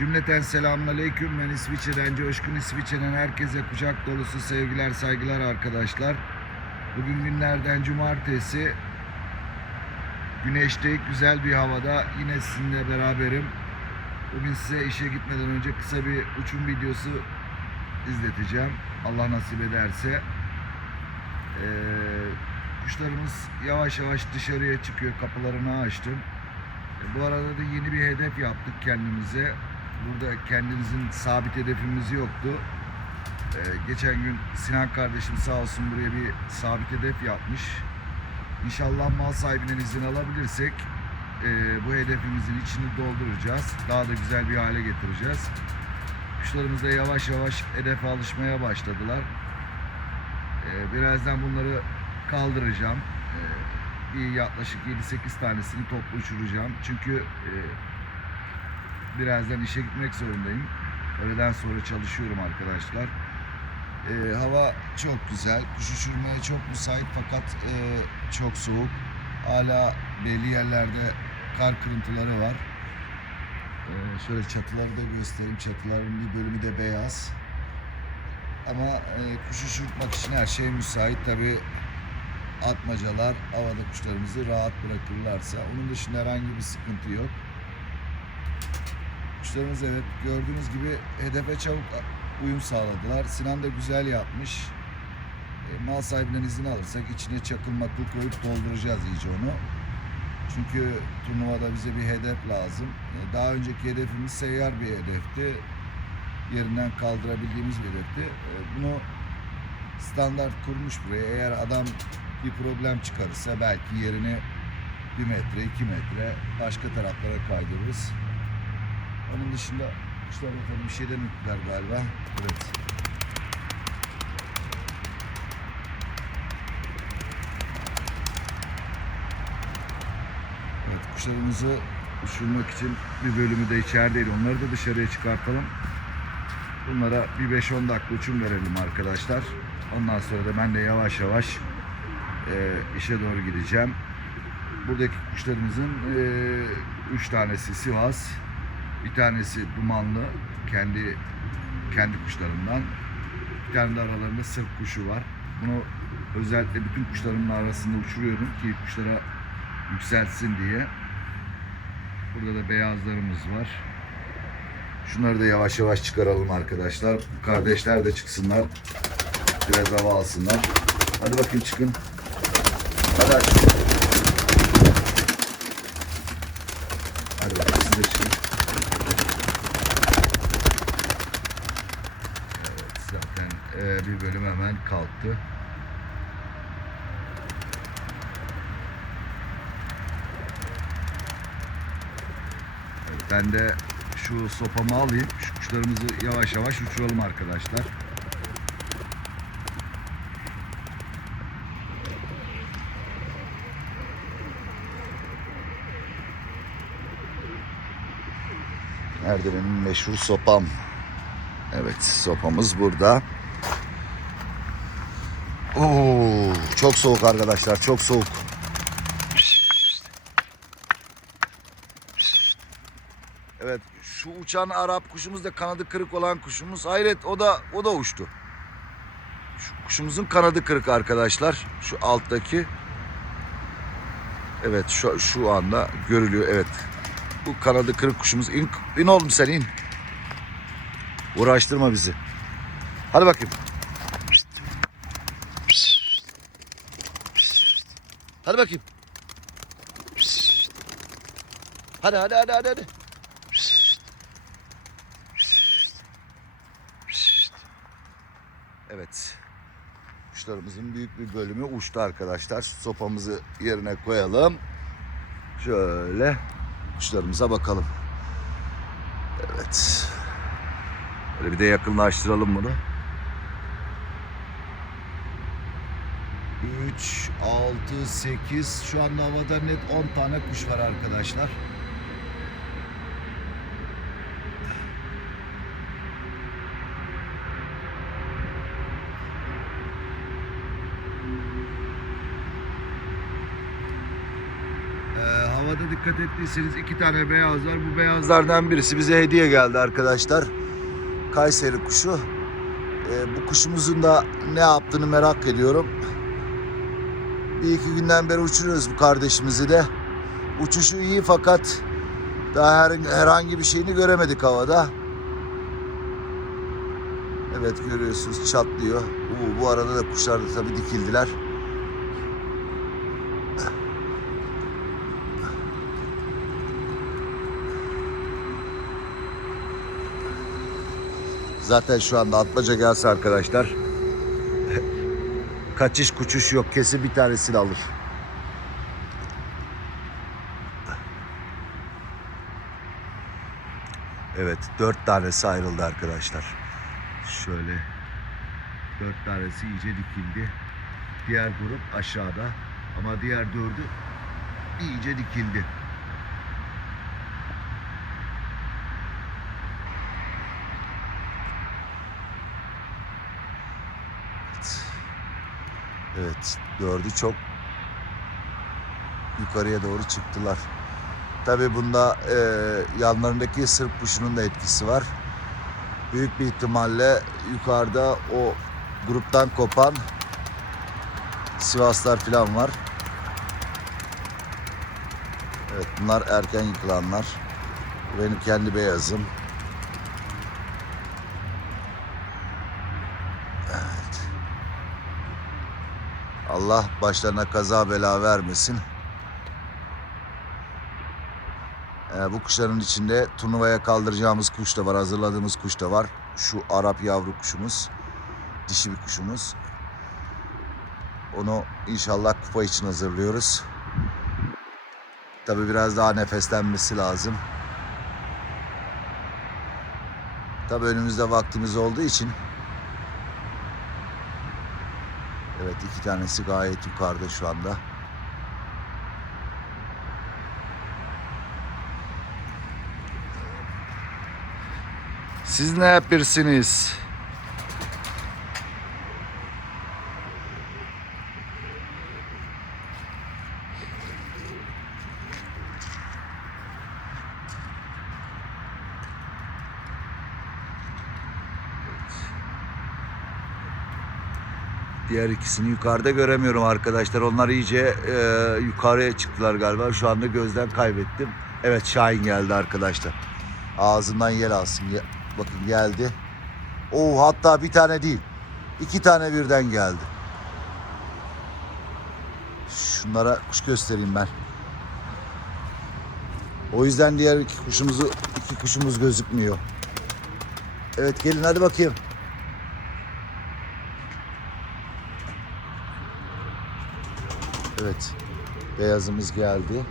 Cümleten selamünaleyküm. Ben İsviçre'den Coşkun İsviçre'den herkese kucak dolusu sevgiler saygılar arkadaşlar. Bugün günlerden cumartesi. Güneşte güzel bir havada yine sizinle beraberim. Bugün size işe gitmeden önce kısa bir uçum videosu izleteceğim. Allah nasip ederse. Ee, kuşlarımız yavaş yavaş dışarıya çıkıyor. Kapılarını açtım. Bu arada da yeni bir hedef yaptık kendimize. Burada kendimizin sabit hedefimiz yoktu. Ee, geçen gün Sinan kardeşim sağ olsun buraya bir sabit hedef yapmış. İnşallah mal sahibinden izin alabilirsek e, bu hedefimizin içini dolduracağız. Daha da güzel bir hale getireceğiz. Kuşlarımız da yavaş yavaş hedefe alışmaya başladılar. Ee, birazdan bunları kaldıracağım. Ee, bir yaklaşık 7-8 tanesini toplu uçuracağım. Çünkü e, birazdan işe gitmek zorundayım. Öğleden sonra çalışıyorum arkadaşlar. Ee, hava çok güzel. Kuş uçurmaya çok müsait fakat e, çok soğuk. Hala belli yerlerde kar kırıntıları var. Ee, şöyle çatıları da göstereyim. Çatıların bir bölümü de beyaz. Ama e, kuş uçurtmak için her şey müsait. Tabi atmacalar havada kuşlarımızı rahat bırakırlarsa. Onun dışında herhangi bir sıkıntı yok. Kuşlarımız evet gördüğünüz gibi hedefe çabuk uyum sağladılar. Sinan da güzel yapmış. E, mal sahibinden izin alırsak içine çakıl makıl koyup dolduracağız iyice onu. Çünkü turnuvada bize bir hedef lazım. E, daha önceki hedefimiz seyyar bir hedefti. Yerinden kaldırabildiğimiz bir hedefti. E, bunu standart kurmuş buraya. Eğer adam bir problem çıkarırsa belki yerini bir metre, iki metre başka taraflara kaydırırız. Onun dışında kuşlar bakalım bir şeyden üttüler galiba. Evet. Evet kuşlarımızı uçurmak için bir bölümü de içerideydi. Onları da dışarıya çıkartalım. Bunlara bir 5-10 dakika uçum verelim arkadaşlar. Ondan sonra da ben de yavaş yavaş e, işe doğru gideceğim. Buradaki kuşlarımızın 3 tanesi Sivas, bir tanesi Dumanlı, kendi kendi kuşlarından. Bir tane de aralarında sırf kuşu var. Bunu özellikle bütün kuşlarımın arasında uçuruyorum ki kuşlara yükselsin diye. Burada da beyazlarımız var. Şunları da yavaş yavaş çıkaralım arkadaşlar. Kardeşler de çıksınlar. Biraz hava alsınlar. Hadi bakayım çıkın. Hadi hadi. Hadi siz de çıkın. Evet zaten e, bir bölüm hemen kalktı. Ben de şu sopamı alayım. Şu kuşlarımızı yavaş yavaş uçuralım arkadaşlar. Nerede benim meşhur sopam? Evet sopamız burada. Oo, çok soğuk arkadaşlar çok soğuk. Evet şu uçan Arap kuşumuz da kanadı kırık olan kuşumuz. Hayret o da o da uçtu. Şu kuşumuzun kanadı kırık arkadaşlar. Şu alttaki. Evet şu, şu anda görülüyor evet. Bu kanadı kırık kuşumuz. İn, in oğlum sen in. Uğraştırma bizi. Hadi bakayım. Hadi bakayım. Hadi hadi hadi hadi. hadi. Evet. Kuşlarımızın büyük bir bölümü uçtu arkadaşlar. Şu sopamızı yerine koyalım. Şöyle kuşlarımıza bakalım. Evet. Böyle bir de yakınlaştıralım bunu. 3, 6, 8 şu anda havada net 10 tane kuş var arkadaşlar. Ee, havada dikkat ettiyseniz iki tane beyaz var. Bu beyazlardan birisi bize hediye geldi arkadaşlar. Kayseri kuşu. Ee, bu kuşumuzun da ne yaptığını merak ediyorum. Bir iki günden beri uçuruyoruz bu kardeşimizi de. Uçuşu iyi fakat daha her, herhangi bir şeyini göremedik havada. Evet görüyorsunuz çatlıyor. Oo, bu arada da kuşlar da tabii dikildiler. Zaten şu anda atmaca gelse arkadaşlar. Kaçış kuçuş yok. Kesin bir tanesini alır. Evet dört tanesi ayrıldı arkadaşlar. Şöyle dört tanesi iyice dikildi. Diğer grup aşağıda ama diğer dördü iyice dikildi. Evet, dördü çok yukarıya doğru çıktılar. Tabi bunda e, yanlarındaki sırp kuşunun da etkisi var. Büyük bir ihtimalle yukarıda o gruptan kopan Sivaslar falan var. Evet bunlar erken yıkılanlar. Benim kendi beyazım. Allah başlarına kaza bela vermesin. Ee, bu kuşların içinde turnuvaya kaldıracağımız kuş da var, hazırladığımız kuş da var. Şu Arap yavru kuşumuz, dişi bir kuşumuz. Onu inşallah kupa için hazırlıyoruz. Tabi biraz daha nefeslenmesi lazım. Tabi önümüzde vaktimiz olduğu için. Evet iki tanesi gayet yukarıda şu anda. Siz ne yapıyorsunuz? Diğer ikisini yukarıda göremiyorum arkadaşlar. Onlar iyice e, yukarıya çıktılar galiba. Şu anda gözden kaybettim. Evet Şahin geldi arkadaşlar. Ağzından yel alsın. Bakın geldi. Oo hatta bir tane değil. iki tane birden geldi. Şunlara kuş göstereyim ben. O yüzden diğer iki kuşumuzu iki kuşumuz gözükmüyor. Evet gelin hadi bakayım. Evet. Beyazımız geldi.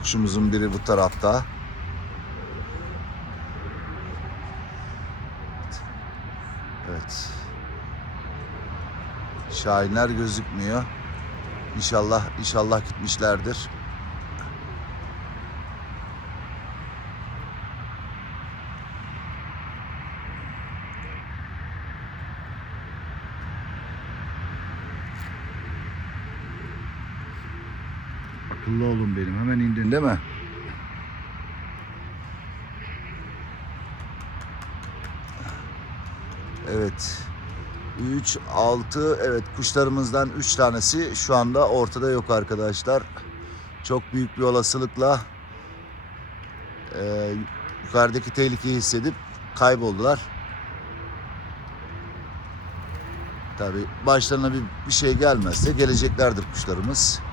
Kuşumuzun biri bu tarafta. Evet. Şahinler gözükmüyor. İnşallah inşallah gitmişlerdir. Akıllı olun benim. Hemen indin değil mi? Evet. 3, 6, evet kuşlarımızdan 3 tanesi şu anda ortada yok arkadaşlar. Çok büyük bir olasılıkla e, yukarıdaki tehlikeyi hissedip kayboldular. Tabi başlarına bir, bir şey gelmezse geleceklerdir kuşlarımız.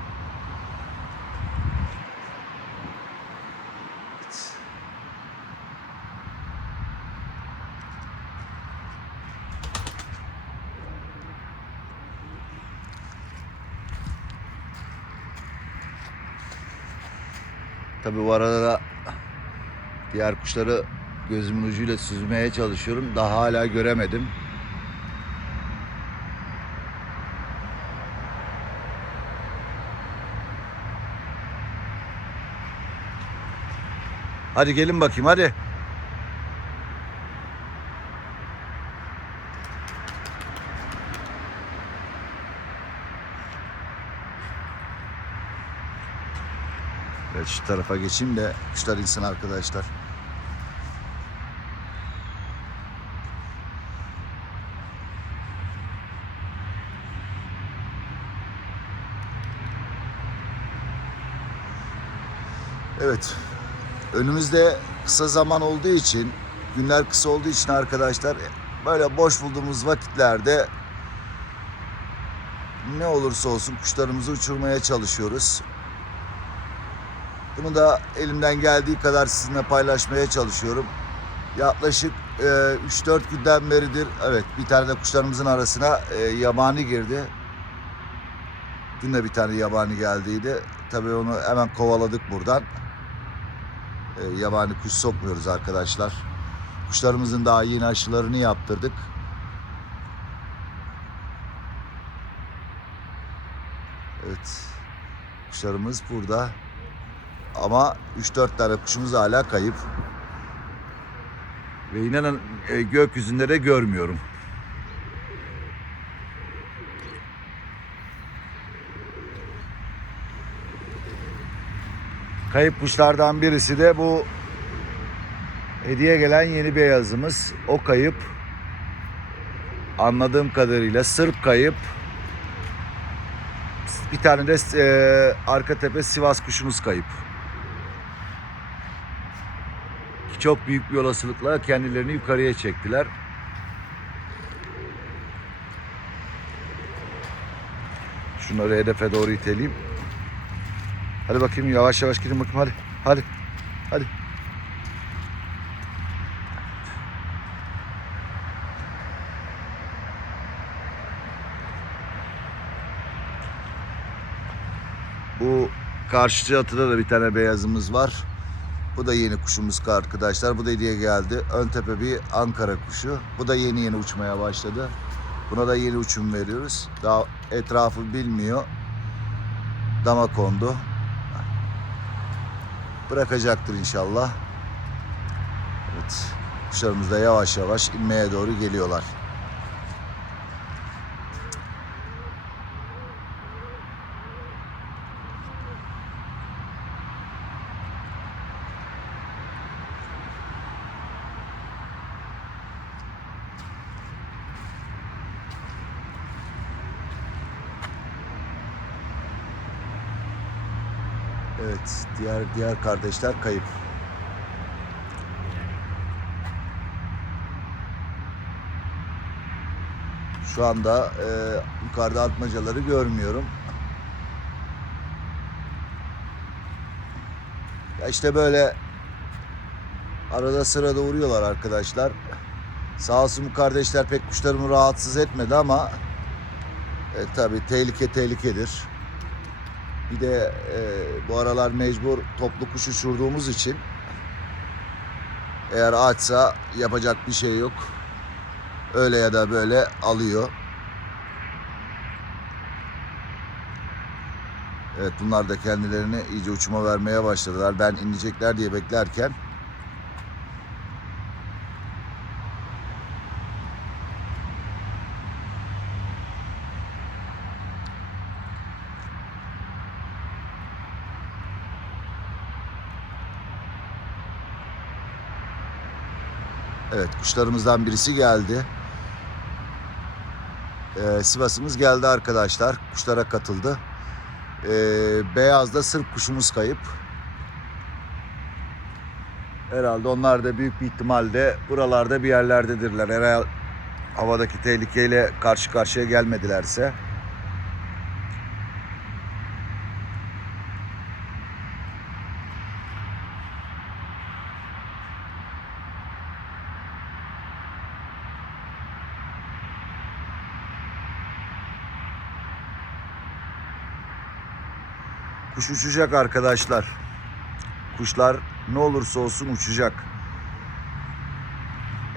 Tabi bu arada da diğer kuşları gözümün ucuyla süzmeye çalışıyorum. Daha hala göremedim. Hadi gelin bakayım hadi. Şu tarafa geçeyim de kuşlar insin arkadaşlar. Evet. Önümüzde kısa zaman olduğu için, günler kısa olduğu için arkadaşlar böyle boş bulduğumuz vakitlerde ne olursa olsun kuşlarımızı uçurmaya çalışıyoruz. Bunu da elimden geldiği kadar sizinle paylaşmaya çalışıyorum. Yaklaşık e, 3-4 günden beridir evet bir tane de kuşlarımızın arasına e, yabani girdi. Dün de bir tane yabani geldiydi. Tabii onu hemen kovaladık buradan. E, yabani kuş sokmuyoruz arkadaşlar. Kuşlarımızın daha yeni aşılarını yaptırdık. Evet. Kuşlarımız burada. Ama 3-4 tane kuşumuz hala kayıp. Ve inanın e, gökyüzünde de görmüyorum. Kayıp kuşlardan birisi de bu hediye gelen yeni beyazımız. O kayıp. Anladığım kadarıyla Sırp kayıp. Bir tane de e, arka tepe Sivas kuşumuz kayıp. Ki Çok büyük bir olasılıkla kendilerini yukarıya çektiler. Şunları hedefe doğru iteleyeyim. Hadi bakayım yavaş yavaş gidin bakayım hadi. Hadi. Hadi. Bu karşı çatıda da bir tane beyazımız var. Bu da yeni kuşumuz arkadaşlar. Bu da hediye geldi. Ön tepe bir Ankara kuşu. Bu da yeni yeni uçmaya başladı. Buna da yeni uçum veriyoruz. Daha etrafı bilmiyor. Dama kondu. Bırakacaktır inşallah. Evet. Kuşlarımız da yavaş yavaş inmeye doğru geliyorlar. Evet, diğer diğer kardeşler kayıp. Şu anda e, yukarıda atmacaları görmüyorum. Ya işte böyle arada sırada uğruyorlar arkadaşlar. Sağ olsun bu kardeşler pek kuşlarımı rahatsız etmedi ama e, tabii tehlike tehlikedir. Bir de e, bu aralar mecbur toplu kuş uçurduğumuz için eğer açsa yapacak bir şey yok. Öyle ya da böyle alıyor. Evet bunlar da kendilerini iyice uçuma vermeye başladılar. Ben inecekler diye beklerken Evet kuşlarımızdan birisi geldi. Ee, Sivas'ımız geldi arkadaşlar. Kuşlara katıldı. Ee, beyazda Sırp kuşumuz kayıp. Herhalde onlar da büyük bir ihtimalle buralarda bir yerlerdedirler. Eğer havadaki tehlikeyle karşı karşıya gelmedilerse. Kuş uçacak arkadaşlar. Kuşlar ne olursa olsun uçacak.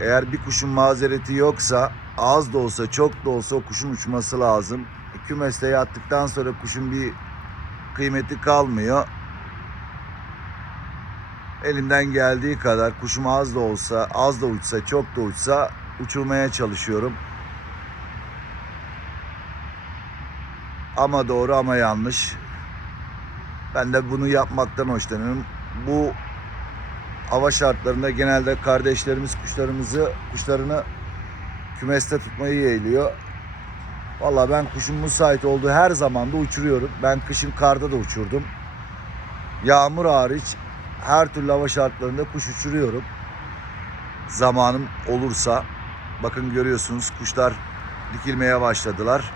Eğer bir kuşun mazereti yoksa az da olsa çok da olsa o kuşun uçması lazım. Kümeste yattıktan sonra kuşun bir kıymeti kalmıyor. Elimden geldiği kadar kuşum az da olsa, az da uçsa, çok da uçsa uçurmaya çalışıyorum. Ama doğru ama yanlış. Ben de bunu yapmaktan hoşlanıyorum. Bu hava şartlarında genelde kardeşlerimiz kuşlarımızı kuşlarını kümeste tutmayı yeğliyor. Valla ben kuşun müsait olduğu her zaman da uçuruyorum. Ben kışın karda da uçurdum. Yağmur hariç her türlü hava şartlarında kuş uçuruyorum. Zamanım olursa bakın görüyorsunuz kuşlar dikilmeye başladılar.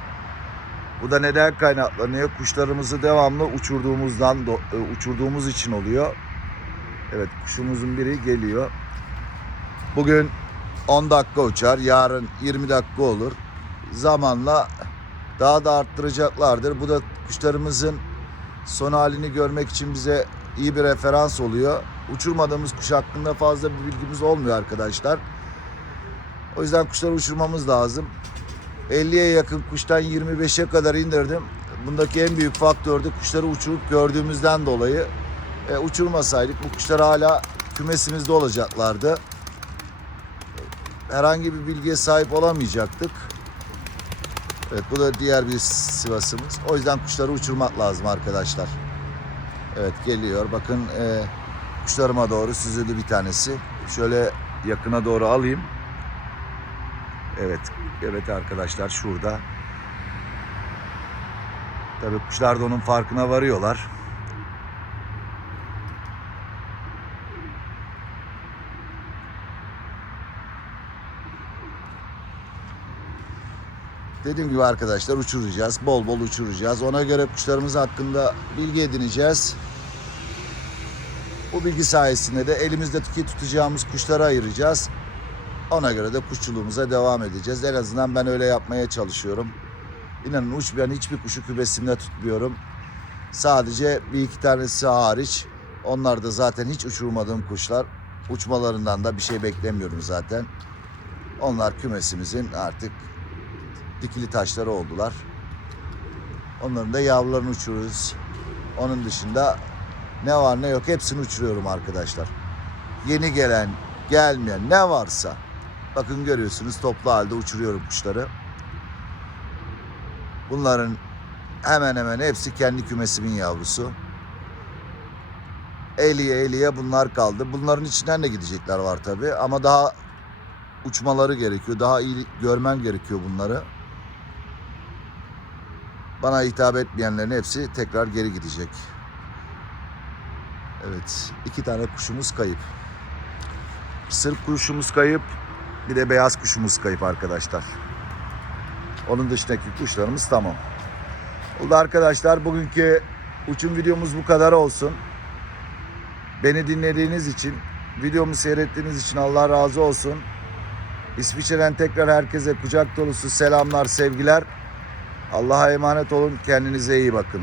Bu da neden kaynaklanıyor? Kuşlarımızı devamlı uçurduğumuzdan e, uçurduğumuz için oluyor. Evet kuşumuzun biri geliyor. Bugün 10 dakika uçar, yarın 20 dakika olur. Zamanla daha da arttıracaklardır. Bu da kuşlarımızın son halini görmek için bize iyi bir referans oluyor. Uçurmadığımız kuş hakkında fazla bir bilgimiz olmuyor arkadaşlar. O yüzden kuşları uçurmamız lazım. 50'ye yakın kuştan 25'e kadar indirdim. Bundaki en büyük faktör de kuşları uçurup gördüğümüzden dolayı. E, uçurmasaydık bu kuşlar hala kümesimizde olacaklardı. Herhangi bir bilgiye sahip olamayacaktık. Evet bu da diğer bir Sivas'ımız. O yüzden kuşları uçurmak lazım arkadaşlar. Evet geliyor. Bakın e, kuşlarıma doğru süzüldü bir tanesi. Şöyle yakına doğru alayım. Evet. Evet arkadaşlar şurada. Tabii kuşlar da onun farkına varıyorlar. Dediğim gibi arkadaşlar uçuracağız. Bol bol uçuracağız. Ona göre kuşlarımız hakkında bilgi edineceğiz. Bu bilgi sayesinde de elimizdeki tutacağımız kuşları ayıracağız. Ona göre de kuşçuluğumuza devam edeceğiz. En azından ben öyle yapmaya çalışıyorum. İnanın uçmayan hiçbir kuşu kümesimde tutmuyorum. Sadece bir iki tanesi hariç. Onlar da zaten hiç uçurmadığım kuşlar. Uçmalarından da bir şey beklemiyorum zaten. Onlar kümesimizin artık dikili taşları oldular. Onların da yavrularını uçuruyoruz. Onun dışında ne var ne yok hepsini uçuruyorum arkadaşlar. Yeni gelen, gelmeyen ne varsa bakın görüyorsunuz toplu halde uçuruyorum kuşları. Bunların hemen hemen hepsi kendi kümesimin yavrusu. Eliye eliye bunlar kaldı. Bunların içinden de gidecekler var tabi ama daha uçmaları gerekiyor. Daha iyi görmem gerekiyor bunları. Bana hitap etmeyenlerin hepsi tekrar geri gidecek. Evet, iki tane kuşumuz kayıp. Sırf kuşumuz kayıp, bir de beyaz kuşumuz kayıp arkadaşlar. Onun dışındaki kuşlarımız tamam. Oldu arkadaşlar, bugünkü uçum videomuz bu kadar olsun. Beni dinlediğiniz için, videomu seyrettiğiniz için Allah razı olsun. İsviçre'den tekrar herkese kucak dolusu selamlar, sevgiler. Allah'a emanet olun. Kendinize iyi bakın.